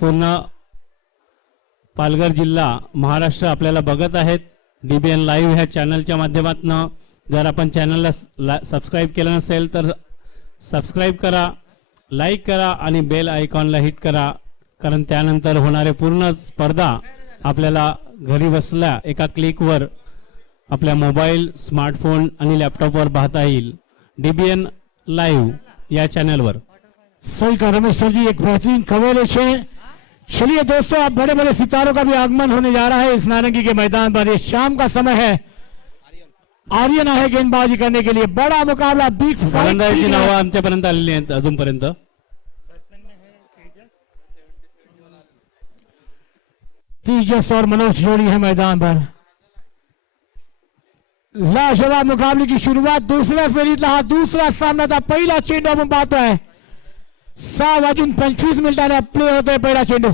पूर्ण पालघर जिल्हा महाराष्ट्र आपल्याला बघत आहेत DBN लाईव्ह ह्या चॅनलच्या माध्यमातून। जर आपण चॅनलला सबस्क्राईब केलं नसेल तर सबस्क्राईब करा, लाईक करा आणि बेल आयकॉनला हिट करा, कारण त्यानंतर होणारे पूर्ण स्पर्धा आपल्याला घरी बसल्या एका क्लिकवर आपल्या मोबाईल, स्मार्टफोन आणि लॅपटॉपवर पाहता येईल DBN लाइव या चैनल पर। सही कहा रमेश सर जी, एक बेहतरीन खबर है। चलिए दोस्तों, अब बड़े बड़े सितारों का भी आगमन होने जा रहा है इस नारंगी के मैदान पर। ये शाम का समय है, आर्यन आहे गेंदबाजी करने के लिए। बड़ा मुकाबला, बिग फलंदाजी नाव आमच्यापर्यंत आलेली आहेत अजूनपर्यंत। तेजस और मनोज जोड़ी है मैदान पर। लाजवाब मुकाबले की शुरुआत दुसऱ्या फेरीतला हा दुसरा सामना था। पहिला चेंडू आपण पाहतोय, 6:25 मिनिटांनी प्ले होतोय पहिला चेंडू।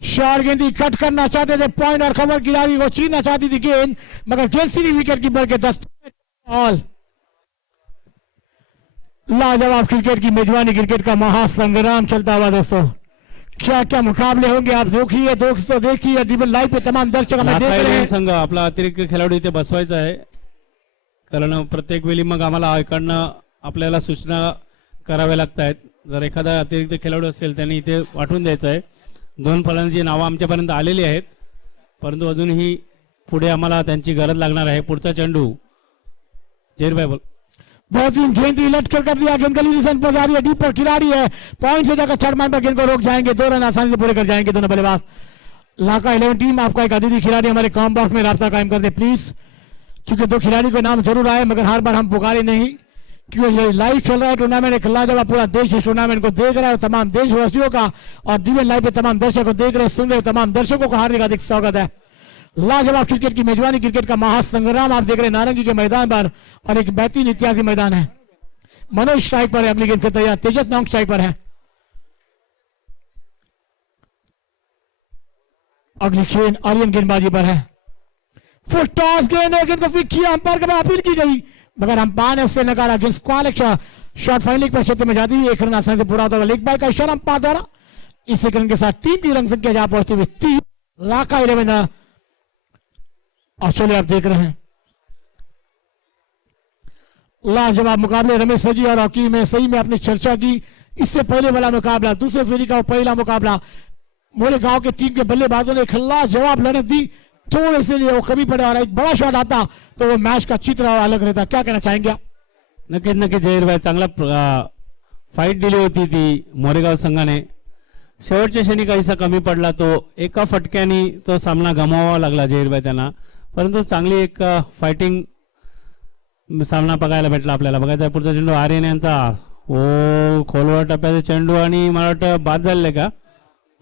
शॉर्ट गेंद कट करना चाहते थे, पॉइंट और खबर खिलाड़ी को छीनना चाहती थी गेंद, मगर गेंद सीधी विकेट कीपर के दस्तक ऑल। लाजवाब क्रिकेट की मेजबानी, क्रिकेट का महासंग्राम चलता हुआ दोस्तों। क्या क्या मुकाबले होंगे आप देखिए दोस्तों, देखिए DBN लाइव पे तमाम दर्शक हमें देख रहे हैं। संघ आपला अतिरिक्त खेळाडू इथे बसवायचा आहे, कारण प्रत्येक वेळी मग आम्हाला इकडनं आपल्याला सूचना कराव्या लागतात। जर एखादा अतिरिक्त खेळाडू असेल त्यांनी इथे वाटून द्यायचं आहे। दोन फलंदाजी नावं आमच्यापर्यंत आलेली आहेत, परंतु अजूनही पुढे आम्हाला त्यांची गरज लागणार आहे। पुढचा चेंडू जहीर भाई बोल। बहुत ही गेंद लटकर कर दिया, गेंद गली निशान पर जा रही है, डीप पर खिलाड़ी है, पॉइंट से जाकर थर्ड मैन पर गेंद को रोक जाएंगे। 2 रन आसानी से पूरे कर जाएंगे दोनों बल्लेबाज। लाका 11 टीम आपका एक अतिथि खिलाड़ी हमारे कॉम बॉक्स में रास्ता कायम कर दे प्लीज, क्योंकि 2 खिलाड़ी को नाम जरूर आए मगर हर बार हम पुकारे नहीं, क्योंकि ये लाइव चल रहा है टूर्नामेंट। एक लाजवाब पूरा देश इस टूर्नामेंट को देख रहा है, तमाम देशवासियों का और DBN लाइव पे तमाम दर्शकों को देख रहे सुन रहे तमाम दर्शकों को हार्दिक हार्दिक स्वागत है। लाजवाब क्रिकेट की मेजबानी, क्रिकेट का महासंग्राम आप देख रहे हैं नारंगी के मैदान पर, और एक बेहतरीन इतिहासी मैदान है। मनोज स्ट्राइक पर है, अगली गेंद के तैयार, तेजस नॉन्ग स्ट्राइक पर है। अगली गेंद आर्यन गेंदबाजी पर है। फुल टॉस गेंद है, गेंद को फिक किया, अंपायर का अपील की गई मगर अंपायर ने उससे नकारा। गेंद स्क्वायर शॉट फाइनल पर क्षेत्र में जाती हुई 1 रन आसानी से पूरा होता है। लेग बाय का इशारा अंपायर द्वारा। इस रन के साथ टीम की रन संख्या जहां पहुंचती हुई 3 लाका 11। और चलिए आप देख रहे हैं लाजवाब मुकाबले। रमेश सर जी और हॉकी में सही में आपने चर्चा की। इससे पहले वाला मुकाबला, दूसरे फेरी का पहला मुकाबला, मोरे गांव के टीम के बल्लेबाजों ने एक लाजवाब लड़त दी, थोड़े से लिए वो कमी पड़े और एक बड़ा शॉट आता तो वो मैच का चित्र अलग रहता। क्या कहना चाहेंगे आप? नक्कीच जहीर भाई, चांगला फाईट दिली होती ती मोरेगाव संघाने। शेवटच्या क्षणी काहीसा कमी पडला, तो एका फटक्याने तो सामना गमावावा लागला जहीर भाई त्यांना, परंतु चांगली एक फायटिंग सामना बघायला भेटला आपल्याला। बघायचा पुढचा चेंडू आर्यन यांचा, ओ खोलवर टप्प्याचा चेंडू आणि मला वाटतं बाद झाले का,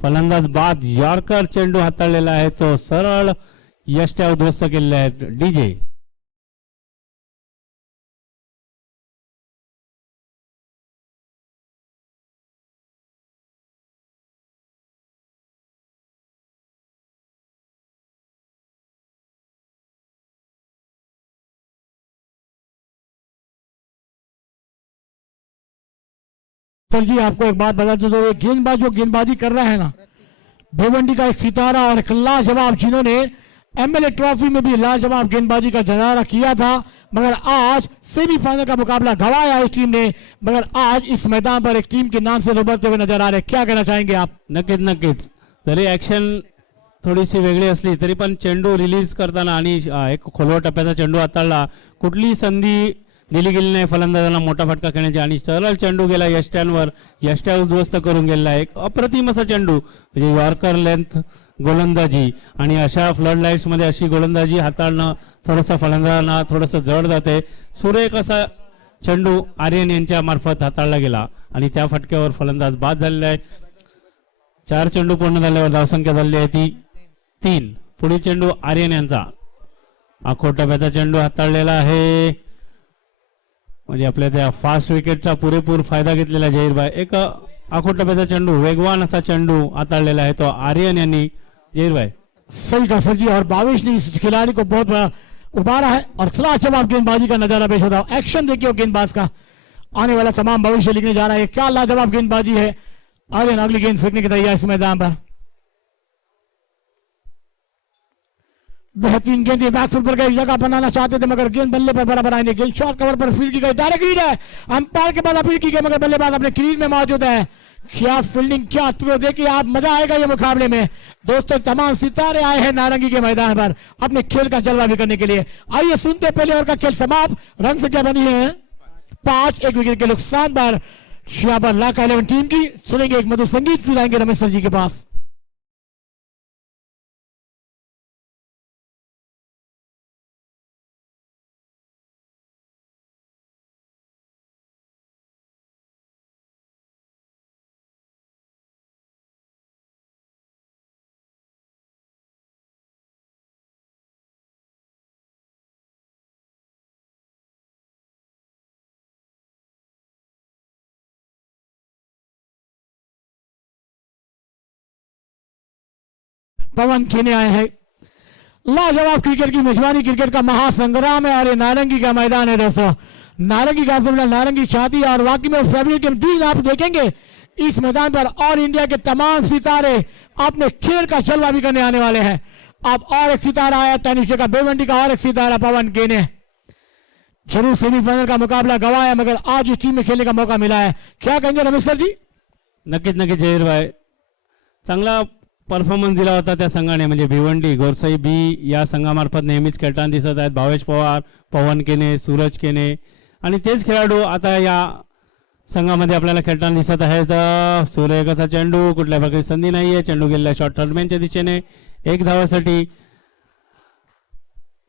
फलंदाज बाद, यॉर्कर चेंडू हाताळलेला आहे, तो सरळ यष्ट्या उद्ध्वस्त केलेले आहेत DJ। सर जी आपको एक बात बता दो, ये गेंदबाज जो गेंदबाजी कर रहा है ना, भिवंडी का एक सितारा और एक लाजवाब, जिन्होंने MLA ट्रॉफी में भी लाजवाब गेंदबाजी का नजारा किया था, मगर आज सेमीफाइनल का मुकाबला गंवाया इस टीम ने, मगर आज इस मैदान पर एक टीम के नाम से उभरते हुए नजर आ रहे। क्या कहना चाहेंगे आप? नक्कीच तरी ऍक्शन थोडीशी वेगळी असली तरी पण चेंडू रिलीज करताना आणि एक खोलवर टप्प्याचा चेंडू हाताळला, कुठली संधी दिली गेली नाही फलंदाजांना मोठा फटका खेळण्याची, आणि सरळ चेंडू गेला यष्ट्यांवर, यष्ट्या उद्ध्वस्त करून गेलेला एक अप्रतिम असा चेंडू, म्हणजे यॉर्कर लेंथ गोलंदाजी, आणि अशा फ्लड लाईट्स मध्ये अशी गोलंदाजी हाताळणं थोडंसं फलंदाजांना थोडंसं जड जाते। सुरेख असा चेंडू आर्यन यांच्या मार्फत हाताळला गेला आणि त्या फटक्यावर फलंदाज बाद झालेला आहे। 4 चेंडू पूर्ण झाल्यावर धावसंख्या झाली आहे ती 3। पुढील चेंडू आर्यन यांचा, आखो टप्प्याचा चेंडू हाताळलेला आहे, म्हणजे आपल्या त्या फास्ट विकेटचा पुरेपूर फायदा घेतलेला जहीर भाई। एक आखो टप्प्याचा चेंडू, वेगवान असा चेंडू हाताळलेला आहे तो आर्यन यांनी जहीर भाई। सही का सर जी, और बाविश ने इस खिलाड़ी को बहुत बड़ा उबारा है और लाजवाब गेंदबाजी का नजारा पेश होता है। एक्शन देखिए गेंदबाज का, आने वाला तमाम भविष्य लिखने जा रहा है। क्या लाजवाब गेंदबाजी है, आर्यन अगली गेंद फेंकने की तैयार इस मैदान पर। बेहतरीन गेंद, बैकफुट पर गई, जगह बनाना चाहते थे मगर गेंद बल्ले पर बराबर आएंगे। गेंद शॉर्ट कवर पर फील्ड की गई, डायरेक्ट रीड है, अंपायर के बाद अपील की गई मगर बल्लेबाज अपने क्रीज में मौजूद है। क्या फील्डिंग, क्या थ्रो, देखिए आप, मजा आएगा ये मुकाबले में। दोस्तों तमाम सितारे आए हैं नारंगी के मैदान पर अपने खेल का जलवा भी करने के लिए। आइए सुनते पहले ओवर का खेल समाप्त। रन संख्या बनी है 5, 1 विकेट के नुकसान पर यहाँ पर लाका 11 टीम की। सुनेंगे एक मधुर संगीत, फिर आएंगे रमेश सर जी के पास। पवन खेने आए हैं। लाजवाब क्रिकेट की मेजबानी, क्रिकेट का महासंग्राम है और ये नारंगी का मैदान है दोस्तों। नारंगी का फिल्म, नारंगी छाती है और वाकई में फेवरेट टीम दिन आप देखेंगे इस मैदान पर ऑल इंडिया के तमाम सितारे अपने खेल का जलवा भी करने आने वाले हैं। अब और एक सितारा आया टेनिस का, बेवंडी का और एक सितारा पवन केने। जरूर सेमीफाइनल का मुकाबला गवाया मगर आज इस टीम में खेलने का मौका मिला है। क्या कहेंगे रमेश सर जी? नक्कीच जहीर भाई, चांगला परफॉर्मन्स दिला होता त्या संघाने, म्हणजे भिवंडी गोरसाई बी या संघामार्फत नेहमीच खेळताना दिसत आहेत। भावेश पवार, पवन केने, सूरज केने आणि तेच खेळाडू आता या संघामध्ये आपल्याला खेळताना दिसत आहेत। सूर्यकाचा चेंडू, कुठल्या प्रकारची संधी नाहीये, चेंडू गेलेला शॉर्ट टर्नमॅनच्या दिशेने 1 धावासाठी।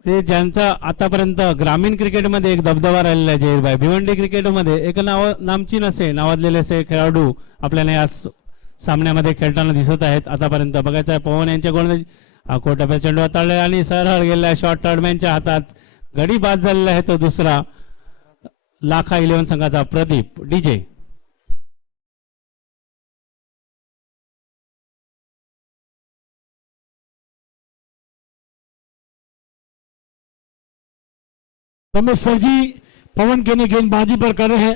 ज्यांचा आतापर्यंत ग्रामीण क्रिकेटमध्ये एक दबदबा राहिलेला आहे जहीर भाई, भिवंडी क्रिकेटमध्ये एक नामचीन असे नावाजलेले असे खेळाडू आपल्याला या सामन्यामध्ये खेळताना दिसत आहेत आतापर्यंत। बघायचं आहे पवन यांच्या गोलंदाजी, कोटप्या चेंडू हाताळले आणि सरळ गेलेला शॉर्ट टर्नमॅनच्या हातात, गडी बाद झालेला आहे तो दुसरा लाखा 11 संघाचा प्रदीप डीजे। रमेश सर जी पवन केने गेंदबाजी पर कर रहे हैं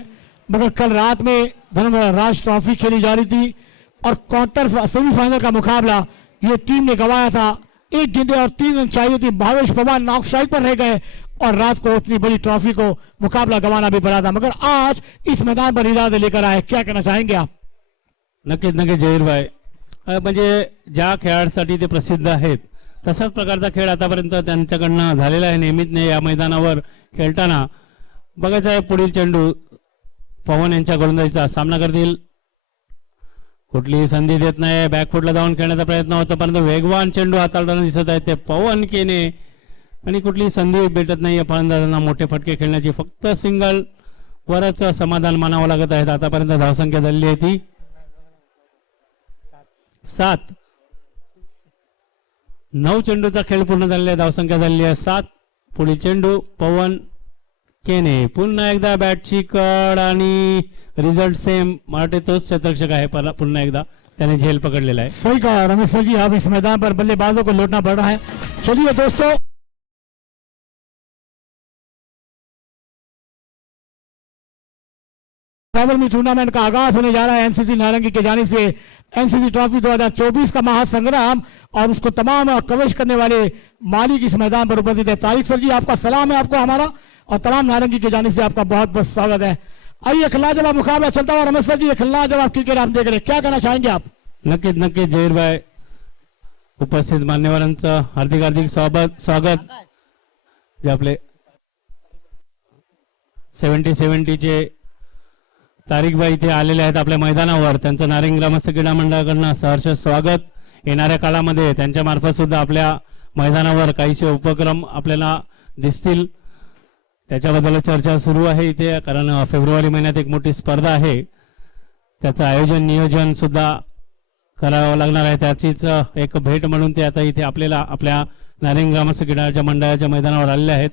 मगर कल रात में धर्मराज ट्रॉफी खेली जा रही थी और क्वार्टर सेमीफाइनल का मुकाबला ये टीम ने गंवाया था। 1 गेंदें और 3 रन चाहिए थी। भावेश पवार नॉकआउट पर रह गए और रात को उतनी बड़ी ट्रॉफी को मुकाबला गंवाना भी पड़ा था मगर आज इस मैदान पर इरादे लेकर आए। क्या कहना चाहेंगे आप? नक्कीच जहीर भाई, म्हणजे ज्या खेळासाठी ते प्रसिद्ध आहेत तशाच प्रकारचा खेळ आतापर्यंत त्यांच्याकडनं झालेला आहे नेहमीच या मैदानावर खेळताना। बघायचं आहे पुढील चेंडू पवन यांच्या गोलंदाजीचा सामना करतील, कुठलीही संधी देत नाही, बॅकफुटला जाऊन खेळण्याचा प्रयत्न होता परंतु वेगवान चेंडू हाताळताना दिसत आहे ते पवन केने आणि कुठलीही संधी भेटत नाही फलंदाजांना मोठे फटके खेळण्याची। फक्त सिंगल वरच समाधान मानावं लागत आहे। आतापर्यंत धावसंख्या झालेली आहे ती 7, 9 चेंडूचा खेळ पूर्ण झालेला आहे, धावसंख्या झालेली आहे 7। पुढील चेंडू पवन केने, पुन्हा एकदा बॅटची कड आणि रिझल्ट सेम, मराठे तोच शतरक्षक आहे पुन्हा एकदा त्याने झेल पकड़लेला है। सही कहा रमेश सर जी, अब इस मैदान पर बल्लेबाजों को लौटना पड़ रहा है। चलिए दोस्तों, में टूर्नामेंट का आगाज होने जा रहा है एनसीसी नारंगी के जानिब से। एनसीसी ट्रॉफी 2024 का महासंग्राम और उसको तमाम कवरेज करने वाले मालिक इस मैदान पर उपस्थित है। तारिक सर जी आपका सलाम है आपको हमारा और तमाम नारंगी की जानिब से आपका बहुत बहुत स्वागत है। आइए लाजवाब मुकाबला चलता हुआ रमेश सर जी, लाजवाब क्रिकेट आप देख रहे हैं, क्या कहना चाहेंगे आप? नक्कीच जहीर भाई, उपस्थित मान्यवरांचं हार्दिक हार्दिक स्वागत। जे आपले 70 चे तारिक भाई इथे आलेले आहेत आपल्या मैदानावर, त्यांचं नारंगी ग्रामस्थ क्रीडा मंडळाकडून सहर्ष स्वागत। येणाऱ्या काळामध्ये त्यांच्या मार्फत सुद्धा आपल्या मैदानावर काहीशे उपक्रम आपल्याला दिसतील, त्याच्याबद्दल चर्चा सुरू आहे इथे, कारण फेब्रुवारी महिन्यात एक मोठी स्पर्धा आहे, त्याचं आयोजन नियोजन सुद्धा करावं लागणार आहे। त्याचीच एक भेट म्हणून ते आता इथे आपल्याला आपल्या नारंगी ग्रामस्थ क्रीडा मंडळाच्या मैदानावर आलेले आहेत।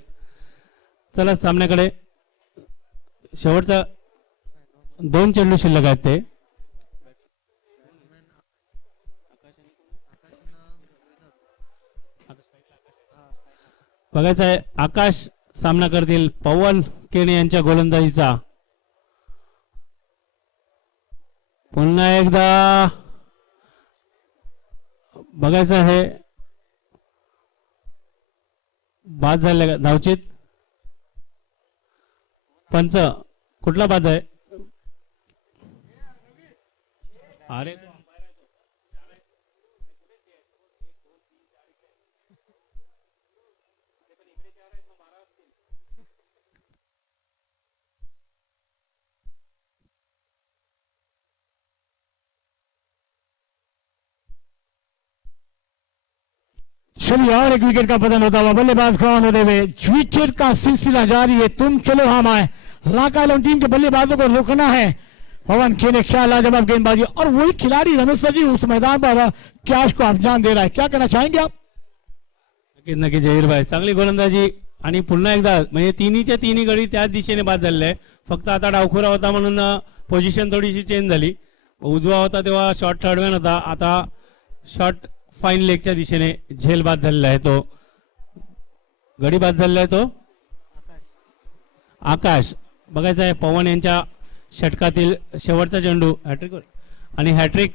चला सामन्याकडे, शेवटचा 2 चेंडू शिल्लक आहेत ते। बघायचं आहे आकाश सामना करतील पवन केने यांच्या गोलंदाजीचा। पुन्हा एकदा बघायचं आहे बाद झाले का धावचित. पंच कुठला बाद आहे. अरे चलिए और एक विकेट का पतन होता हुआ बल्लेबाज कौन होते हुए विकेट का सिलसिला जारी है. तुम चलो हम आए. लाका इलेवन टीम के बल्लेबाजों को रोकना है. पवन के ने क्या लाजवाब गेंदबाजी और वही खिलाड़ी रमेश सर जी उस मैदान पर कैश को अंजाम दे रहा है. क्या कहना चाहेंगे आप. नक्कीच नक्की जहीर भाई चांगली गोलंदाजी आणि पुन्हा एकदा म्हणजे तिन्हीच्या तिन्ही गडी त्याच दिशेने बाद झालेले आहे. फक्त आता डावखुरा होता म्हणून पोझिशन थोडीशी चेंज झाली. उजवा होता तेव्हा शॉर्ट थर्डमॅन होता. आता शॉर्ट फाईन लेगच्या दिशेने झेल बाद झालेला आहे. तो गडी बाद झालेला आहे. तो आकाश बघायचा आहे. पवन यांच्या षटकातील शेवटचा चेंडू हॅट्रिक आणि हॅट्रिक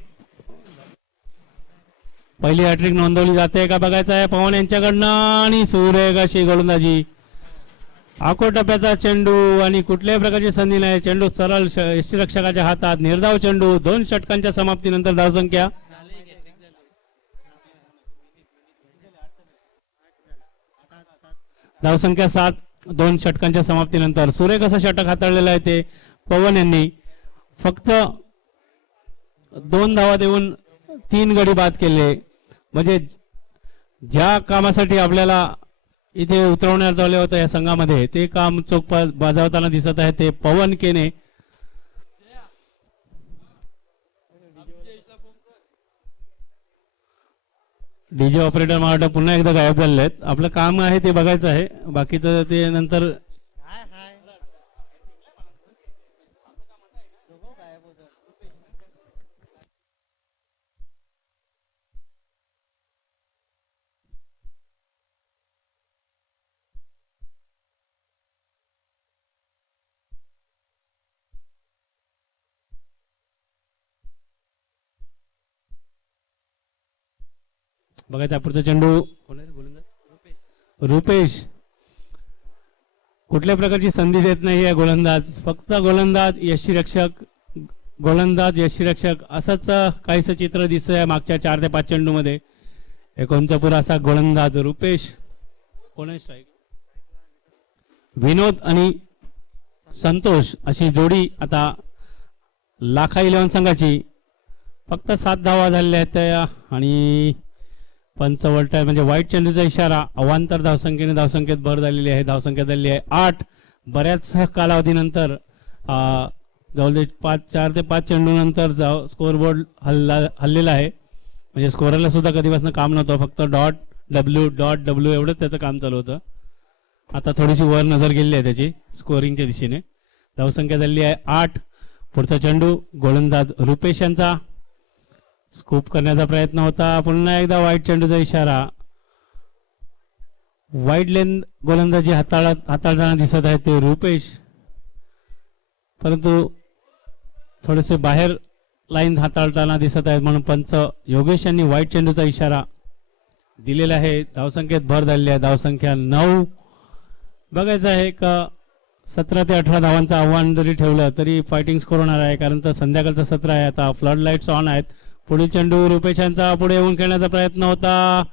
पहिली हॅट्रिक नोंदवली जाते का बघायचं आहे पवन यांच्याकडनं. आणि सुरेख अशी गोलंदाजी आखो टप्प्याचा चेंडू आणि कुठल्याही प्रकारची संधी नाही. चेंडू सरळ यष्टीरक्षकाच्या हातात. निर्धाव चेंडू. 2 षटकांच्या समाप्तीनंतर धावसंख्या धावसंख्या 7. 2 षटकांच्या समाप्तीनंतर सुरेख असं षटक हाताळलेलं आहे ते पवन यांनी. फक्त 2 धावा देऊन 3 गडी बाद केले. म्हणजे ज्या कामासाठी आपल्याला इथे उतरवण्यात आले होतं या संघामध्ये ते काम चोख बजावताना दिसत आहे ते पवन केने. डीजे ऑपरेटर मला वाटतं पुन्हा एकदा गायब झालेले आहेत. आपलं काम आहे ते बघायचं आहे. बाकीचं ते नंतर बघायचा. पुढचा चेंडू रुपेश कुठल्या प्रकारची संधी देत नाही आहे गोलंदाज. फक्त गोलंदाज यष्टीरक्षक गोलंदाज यष्टीरक्षक असंच काहीसं चित्र दिसत आहे मागच्या 4 ते 5 चेंडू मध्ये. 19 पुरा असा गोलंदाज रुपेश. कोण स्ट्राईक विनोद आणि संतोष अशी जोडी आता लाखा 11 संघाची. फक्त 7 धावा झालेल्या आहेत त्या आणि पंच वलटा म्हणजे वाईट चेंडूचा इशारा. अवांतर धावसंख्येने धावसंख्येत भर झालेली आहे. धावसंख्या झालेली आहे 8. बऱ्याच कालावधीनंतर जवळजवळ 4 ते 5 चेंडू नंतर स्कोअरबोर्ड हल्लेला आहे. म्हणजे स्कोररला सुद्धा कधीपासून काम नव्हतं. फक्त डॉट डब्ल्यू एवढंच त्याचं काम चालू होतं. आता थोडीशी वर नजर गेलेली आहे त्याची स्कोअरिंगच्या दिशेने. धावसंख्या झालेली आहे 8. पुढचा चेंडू गोलंदाज रुपेश यांचा. स्कूप करण्याचा प्रयत्न होता. पुन्हा एकदा वाईट चेंडूचा इशारा. वाईड लेन गोलंदाजी हाताळताना दिसत आहे ते रुपेश. परंतु थोडेसे बाहेर लाईन हाताळताना दिसत आहेत म्हणून पंच योगेश यांनी वाईट चेंडूचा इशारा दिलेला आहे. धावसंख्येत भर झालेली आहे. धावसंख्या 9. बघायचं आहे का 17 ते 18 धावांचं आव्हान जरी ठेवलं तरी फायटिंग स्कोर होणार आहे. कारण तर संध्याकाळचं सत्र आहे. आता फ्लड लाईट्स ऑन आहेत. पुढील चेंडू रुपेशांचा पुढे येऊन खेळण्याचा प्रयत्न होता.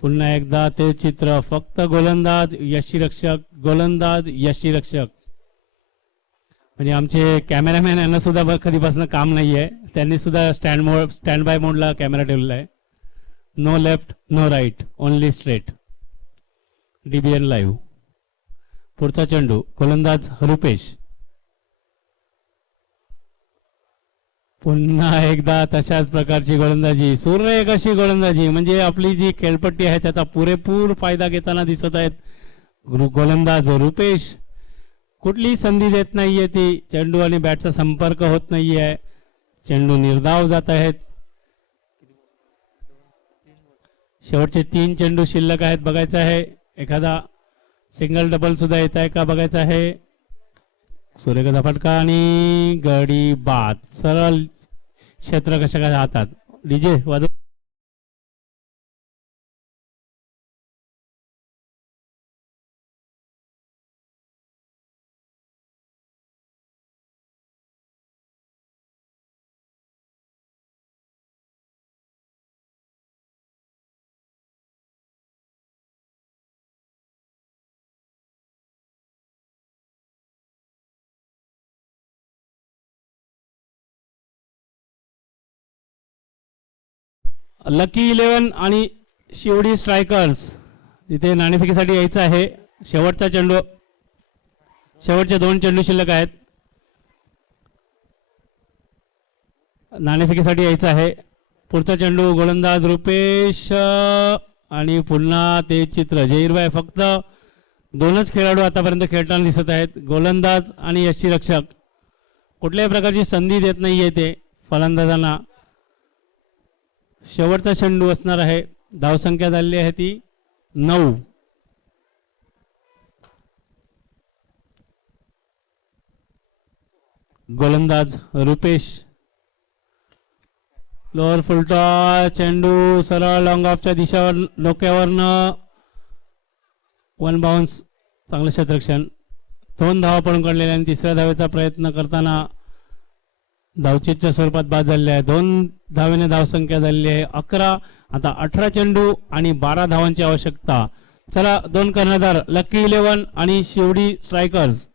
पुन्हा एकदा ते चित्र. फक्त गोलंदाज यष्टीरक्षक गोलंदाज यष्टीरक्षक. म्हणजे आमचे कॅमेरामॅन यांना सुद्धा कधीपासून काम नाही आहे. त्यांनी सुद्धा स्टँड बाय मोडला कॅमेरा ठेवलेला आहे. No left no right only straight. DBN live. पुढचा चेंडू गोलंदाज रुपेश. पुन्हा एकदा तशाच प्रकारची गोलंदाजी. सुरेख अशी गोलंदाजी. म्हणजे आपली जी खेळपट्टी आहे त्याचा पुरेपूर फायदा घेताना दिसत आहेत गोलंदाज रुपेश. कुठलीही संधी देत नाहीये ती. चेंडू आणि बॅटचा संपर्क होत नाहीये. चेंडू निर्धाव जात आहेत. शेवटचे 3 चेंडू शिल्लक आहेत. बघायचं आहे एखादा सिंगल डबल सुद्धा येत आहे का बघायचं आहे. सुरेखाचा फटका आणि गडी बाद. सरळ क्षेत्ररक्षकाच्या हातात. डीजे वाजव. लकी 11 आणि शिवडी स्ट्रायकर्स इथे नाणेफेकीसाठी यायचं आहे. शेवटचा चेंडू, शेवटचे 2 चेंडू शिल्लक आहेत. नाणेफेकीसाठी यायचं आहे. पुढचा चेंडू गोलंदाज रुपेश आणि पुन्हा ते चित्र जहीरभाई. फक्त 2च खेळाडू आतापर्यंत खेळताना दिसत आहेत, गोलंदाज आणि यष्टीरक्षक. कुठल्याही प्रकारची संधी देत नाहीये ते फलंदाजांना. शेवटचा चेंडू असणार आहे. धावसंख्या झालेली आहे ती 9. गोलंदाज रुपेश. लोअर फुलटॉस चेंडू सरळ लॉंग ऑफच्या दिशेवर डोक्यावरनं 1 बाउन्स. चांगलं क्षेत्ररक्षण. 2 धावा पडून काढलेल्या आणि तिसऱ्या धावेचा प्रयत्न करताना धावचीतच्या स्वरूपात बाद झालेले आहे. 2 धावेने धावसंख्या झालेली आहे 11. आता 18 चेंडू आणि 12 धावांची आवश्यकता. चला 2 कर्णधार लकी 11 आणि शिवडी स्ट्रायकर्स.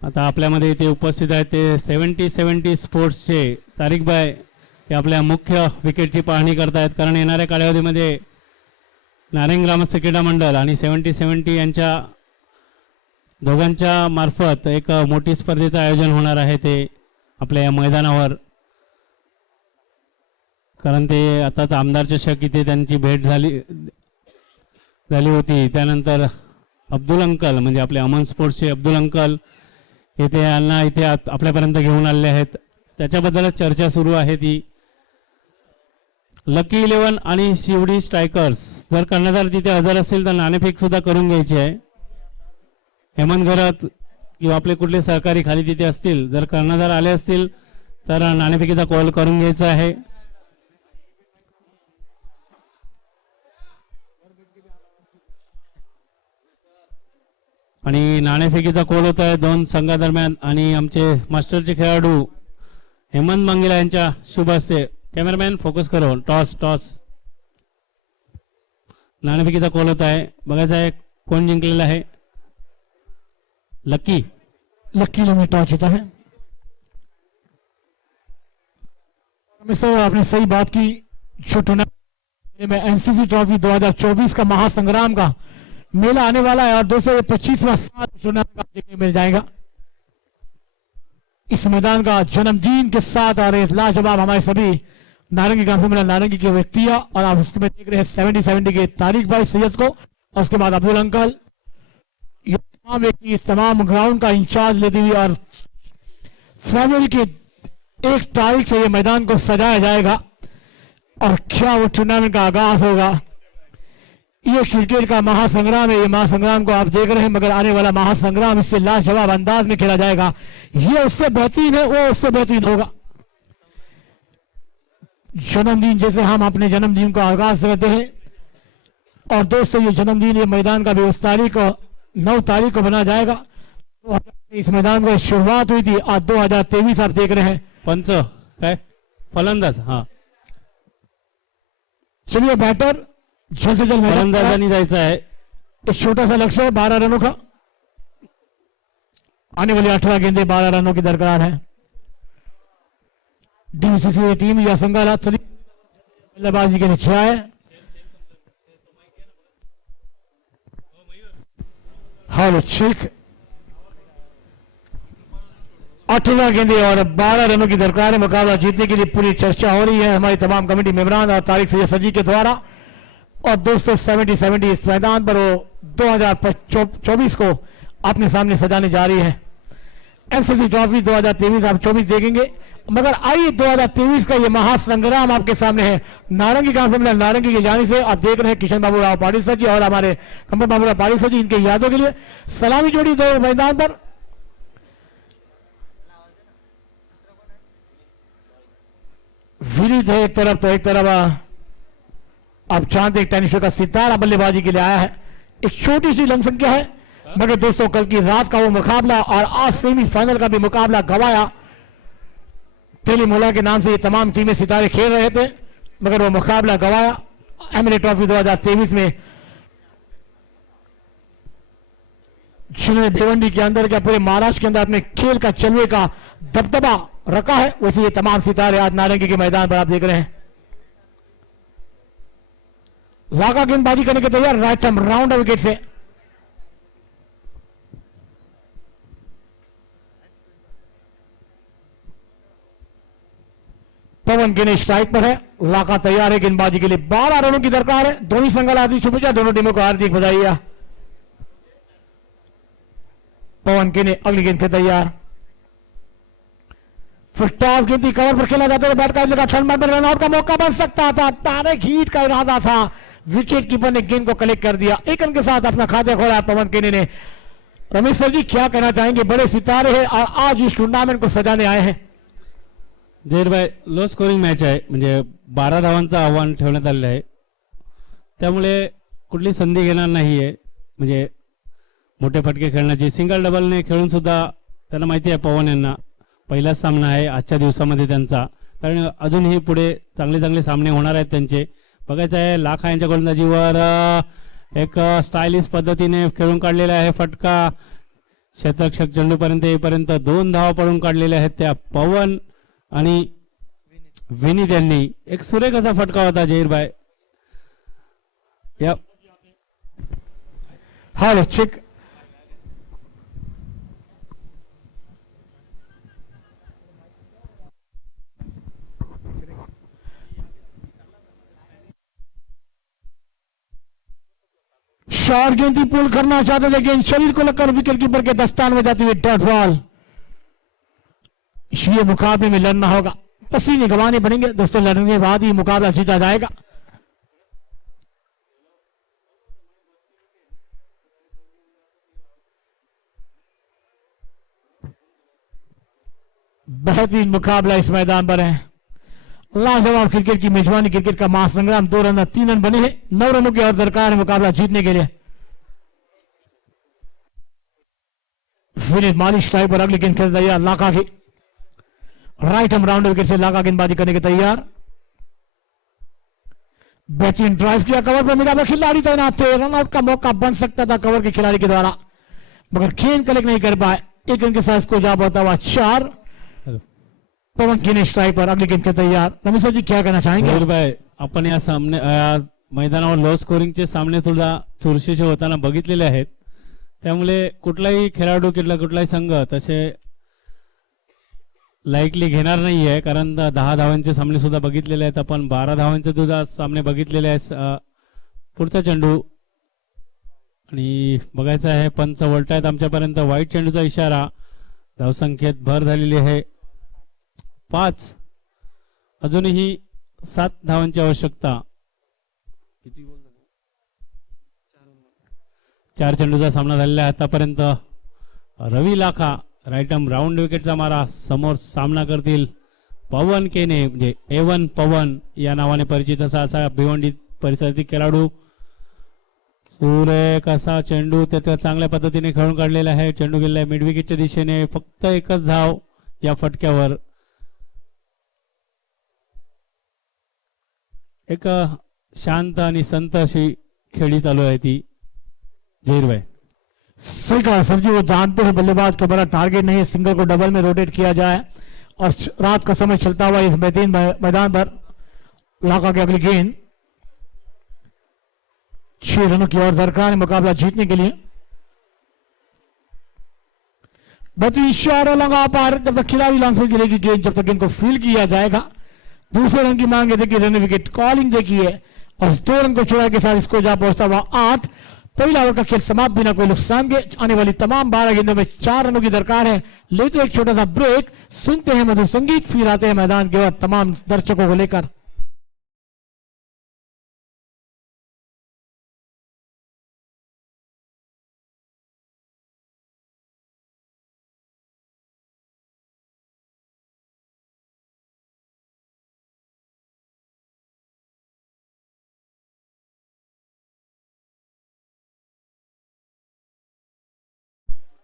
आता आपल्यामध्ये इथे उपस्थित आहेत ते 70-70 स्पोर्ट्सचे तारिकभाई. हे आपल्या मुख्य विकेटची पाहणी करतायत, कारण येणाऱ्या कालावधीमध्ये नारायण ग्रामस्थ क्रीडा मंडळ आणि 70-70 यांच्या दोघांच्या मार्फत एक मोठी स्पर्धेचं आयोजन होणार आहे ते आपल्या या मैदानावर. कारण ते आताच आमदार चषक इथे त्यांची भेट झाली होती. त्यानंतर अब्दुल अंकल म्हणजे आपले अमन स्पोर्ट्सचे अब्दुल अंकल इथे यांना इथे आपल्यापर्यंत घेऊन आलेले आहेत. त्याच्याबद्दलच चर्चा सुरू आहे ती. लकी 11 आणि शिवडी स्ट्रायकर्स. जर कर्णधार तिथे हजर असेल तर नाणेफेक सुद्धा करून घ्यायची आहे. हेमंत घरात किंवा आपले कुठले सहकारी खाली तिथे असतील, जर कर्णधार आले असतील तर नाणेफेकीचा कॉल करून घ्यायचा आहे. आणि नाणेफेकीचा कॉल होत आहे 2 संघादरम्यान आणि आमचे मास्टरचे खेळाडू हेमंत मंगेला यांच्या शुभ हस्ते. कॅमेरामॅन फोकस करो. टॉस नाणेफेकीचा कॉल होत आहे. बघायचं आहे कोण जिंकलेला आहे. लकी ने टॉस जीता है. सर आपने सही बात की. जो टूर्नामेंट में एनसीसी ट्रॉफी 2024 का महासंग्राम का मेला आने वाला है और 225वां टूर्नामेंट देखने मिल जाएगा. इस मैदान का जन्मदिन के साथ आ रहे लाजवाब हमारे सभी नारंगी गांव से मिला नारंगी के व्यक्तियां, और आप उसमें देख रहे हैं 70-70 के तारिक भाई सैयद को, और उसके बाद अब्दुल अंकल. ये तमाम व्यक्ति इस तमाम ग्राउंड का इंचार्ज लेते हुए, और फरवरी के 1 तारीख से ये मैदान को सजाया जाएगा और क्या वो टूर्नामेंट का आगाज होगा. ये क्रिकेट का महासंग्राम है. ये महासंग्राम को आप देख रहे हैं, मगर आने वाला महासंग्राम इससे लाजवाब अंदाज में खेला जाएगा. ये उससे बेहतरीन है, वो उससे बेहतरीन होगा. जन्मदिन जैसे हम अपने जन्मदिन का आगाज करते हैं, और दोस्तों ये जन्मदिन ये मैदान का भी उस तारीख को 9 तारीख को बना जाएगा. इस मैदान की शुरुआत हुई थी आज 2023 आप देख रहे हैं. पंच काय फलंदाज. हाँ चलिए बैटर जल्द से जल्द फलंदाजांनी जायचं आहे. एक छोटा सा लक्ष्य है 12 रनों का. आने वाली 18 गेंदें 12 रनों की दरकार है. डीसीसी टीम या संघाला बल्लेबाजी के नीचे आए. हाल ठीक 18 गेंदे और 12 रनों की दरकार है मुकाबला जीतने के लिए पूरी चर्चा हो रही है हमारी तमाम कमेटी मेंबरान और तारिक सैयद सजी के द्वारा। और दोस्तों 70-70 इस मैदान पर वो 2024 को अपने सामने सजाने जा रही है। एमसीसी ट्रॉफी 2023 आप 24 देखेंगे, मगर आइए 2023 का ये महासंग्राम आपके सामने है। नारंगी गांव से मिला नारंगी की जानी से आप देख रहे हैं किशन बाबू राव पाटिल सर जी और हमारे कंपन बाबू राव पाटिल सर जी, इनके यादों के लिए सलामी जोड़ी दो मैदान पर। विनीत है एक तरफ तो एक तरफ अब चांद एक टेनिस का सितारा बल्लेबाजी के लिए आया है। एक छोटी सी रन संख्या है, मगर दोस्तों कल की रात का वो मुकाबला और आज सेमीफाइनल का भी मुकाबला गवाया। तेलीमोला के नाम से ये तमाम टीमें सितारे खेल रहे थे, मगर वो मुकाबला गवाया। एमएलए ट्रॉफी 2023 में जिन्होंने भिवंडी के अंदर क्या पूरे महाराष्ट्र के अंदर अपने खेल का चलवे का दबदबा रखा है, वैसे ये तमाम सितारे आज नारंगी के मैदान पर आप देख रहे हैं। लागा गेंदबाजी करने के तैयार, राइट हैंड राउंड विकेट से पवन गिने स्ट्राइक पर है। लाका तैयार है गेंदबाजी के लिए, 12 रनों की दरकार है। दोनों संगल हार्दिक शुभेच्छा, दोनों टीमों को हार्दिक बधाई। पवन गिने अगली गेंद के तैयार, फिर टॉस गेंद कवर पर खेला जाता है, बैट का लगा ठंड पर रनआउट का मौका बन सकता था। तारिक हीट का इरादा था, विकेट कीपर ने गेंद को कलेक्ट कर दिया। एक रन के साथ अपना खाता खोला पवन गिने ने। रमेश सर जी क्या कहना चाहेंगे, बड़े सितारे हैं और आज इस टूर्नामेंट को सजाने आए हैं। जहीरभाई लो स्कोरिंग मॅच आहे, म्हणजे 12 धावांचं आव्हान ठेवण्यात आलेलं आहे, त्यामुळे कुठली संधी घेणार नाहीये. म्हणजे मोठे फटके खेळण्याची सिंगल डबलने खेळून सुद्धा त्यांना माहिती आहे पवन यांना पहिलाच सामना आहे आजच्या दिवसामध्ये त्यांचा, कारण अजूनही पुढे चांगले चांगले सामने होणार आहेत त्यांचे. बघायचं आहे लाखा यांच्या गोलंदाजीवर एक स्टायलिश पद्धतीने खेळून काढलेला आहे फटका, क्षेत्ररक्षक चेंडूपर्यंत येईपर्यंत 2 धावा पडून काढलेल्या आहेत त्या पवन आणि विनीत यांनी. एक सुरेख असा फटका होता जहीरभाई. या हा चिक शॉर्ट गेंद ही पुल करना चाहते थे, गेंद शरीर को लगकर विकेट कीपर के दस्तान में जाती हुई डॉट बॉल। इसलिए मुकाबले में लड़ना होगा, पसीने गंवाने पड़ेंगे दोस्तों, लड़ने के बाद ही मुकाबला जीता जाएगा। बेहतरीन मुकाबला इस मैदान पर है। लाजवाब क्रिकेट की मेजबानी, क्रिकेट का महासंग्राम। 2 रन 3 रन बने हैं, 9 रनों की और दरकार है मुकाबला जीतने के लिए। विनीत माली स्ट्राइक पर अगली गेंद खेल तैयार, लाका की राइट हैंड राउंड विकेट से लाका गेंदबाजी करने के तैयार। बेहतरीन ड्राइव किया, कवर पर मिला, खिलाड़ी तैनात थे, रनआउट का मौका बन सकता था कवर के खिलाड़ी के द्वारा, मगर गेंद कलेक्ट नहीं कर पाए। एक रन के साथ इसको जा पाता हुआ 4। पवन गिने स्ट्राइक पर अगली गेंद के तैयार। रमेश जी क्या कहना चाहेंगे? भाई आपण या सामने मैदानावर लो स्कोरिंगचे सामने सुद्धा चुरशीचे होताना बघितलेले आहेत, त्यामुळे कुठलाही खेळाडू कुठलाही संघ तसे लाईकली घेणार नाहीये, कारण 10 धावांचे सामने सुद्धा बघितलेले आहेत आपण, 12 धावांचे सुद्धा सामने बघितलेले आहेत. पुढचा चेंडू आणि बघायचं आहे, पंच वळतायत आमच्यापर्यंत, वाईट चेंडूचा इशारा, धावसंख्येत भर झालेली आहे 5, अजूनही 7 धावांची आवश्यकता. 4 चेंडूचा सामना झालेला आहे आतापर्यंत. रवी लाखा राईट आर्म राऊंड विकेटचा मारा, समोर सामना करतील पवन केने, म्हणजे A1 पवन या नावाने परिचित असा भिवंडी परिसरातील खेळाडू. सुरेख असा चेंडू त्याच्या चांगल्या पद्धतीने खेळून काढलेला आहे, चेंडू गेलाय मिड विकेटच्या दिशेने, फक्त एकच धाव या फटक्यावर. एक शांत आणि संत अशी खेळी चालू आहे ती. जहीर भाई सही कहा सर जी, वो जानते हैं बल्लेबाज का बड़ा टारगेट नहीं है सिंगल को डबल में रोटेट किया जाए, और रात का समय चलता हुआ इस मैदान पर लाका की अगली गेंद 6 रनों की और दरकार है मुकाबला जीतने के लिए। बेहतरीन शॉट और लंगा पार, जब तक खिलाड़ी लॉन्ग से गिरेगी गेंद, जब तक गेंद को फील किया जाएगा। दूसरे रन की मांग है, देखिए रन विकेट कॉलिंग देखिए, और 2 रन को छुड़ा के साथ इसको जा पहुंचता हुआ 8। पहला ओवर का खेल समाप्त बिना कोई नुकसान के। आने वाली तमाम 12 गेंदों में 4 रनों की दरकार है। लेते एक छोटा सा ब्रेक, सुनते हैं मधुर संगीत, फिर आते हैं मैदान के बाद तमाम दर्शकों को लेकर।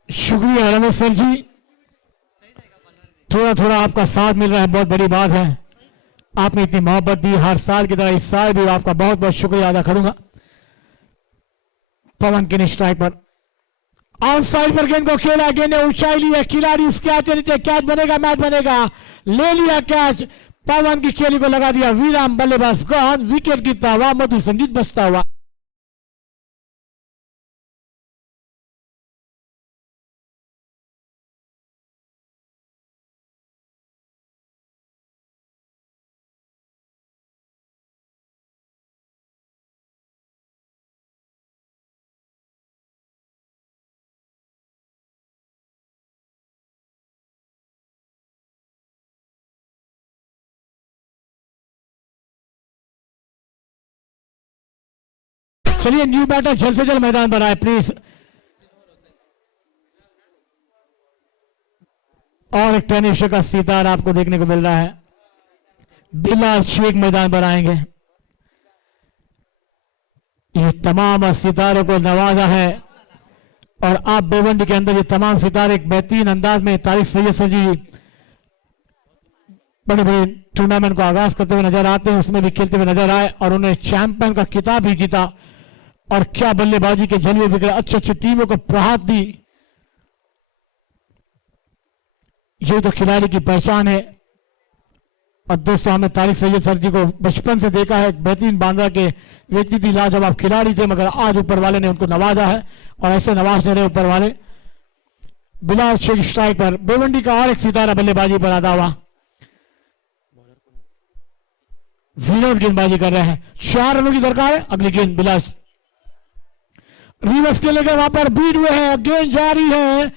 शुक्रिया रमेश सर जी, थोड़ा थोड़ा आपका साथ मिल रहा है, बहुत बड़ी बात है। आपने इतनी मोहब्बत दी, हर साल की तरह इस साल भी आपका बहुत बहुत शुक्रिया अदा करूंगा। पवन के स्ट्राइक पर आउटसाइड पर गेंद को खेला, गेंद ने ऊंचाई ली है, खिलाड़ी उसके आते नीचे, कैच बनेगा, मैच बनेगा, ले लिया कैच, पवन की खेली को लगा दिया विराम, बल्लेबाज गौन, विकेट गिरता हुआ, मधुर संगीत बजता हुआ। चलिए न्यू बैटर जल्द से जल्द मैदान पर आए प्लीज। और एक टेनिस का सितारा आपको देखने को मिल रहा है, बिलाल शेख मैदान पर आएंगे। ये तमाम सितारों को नवाजा है, और आप बेवंडी के अंदर ये तमाम सितारे एक बेहतरीन अंदाज में तारिक सैयद सर जी बड़े बड़े टूर्नामेंट को आगाज करते हुए नजर आते हैं, उसमें भी खेलते हुए नजर आए, और उन्हें चैंपियन का खिताब भी जीता। और क्या बल्लेबाजी के जलवे बिगड़े, अच्छी अच्छी टीमों को प्रहार दी। ये तो खिलाड़ी की पहचान है। और दोस्तों, हमने तारिक सैयद सर जी को बचपन से देखा है, बेहतरीन बांद्रा के व्यक्ति थी, लाजवाब खिलाड़ी थे, मगर आज ऊपर वाले ने उनको नवाजा है, और ऐसे नवाजते रहे ऊपर वाले। बिलाल शेख स्ट्राइक पर, बेवंडी का और एक सितारा बल्लेबाजी पर आता हुआ, विनोद गेंदबाजी कर रहे हैं। 4 रनों की दरकार है। अगली गेंद बिलाल रिवर्स के लेकर वहां पर बीट हुए हैं, गेंद जारी है,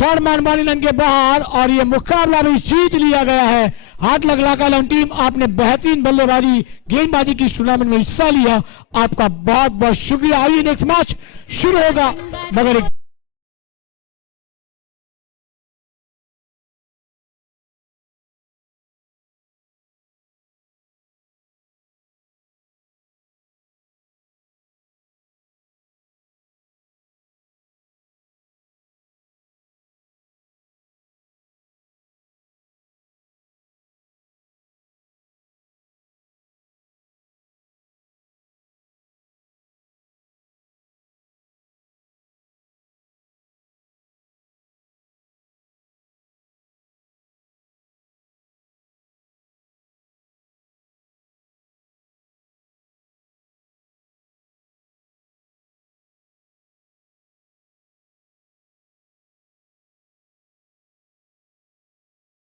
थर्ड मैन बानी के बाहर, और ये मुकाबला भी जीत लिया गया है। हाथ लगला टीम, आपने बेहतरीन बल्लेबाजी गेंदबाजी की टूर्नामेंट में हिस्सा लिया, आपका बहुत बहुत शुक्रिया। आइए नेक्स्ट मैच शुरू होगा, मगर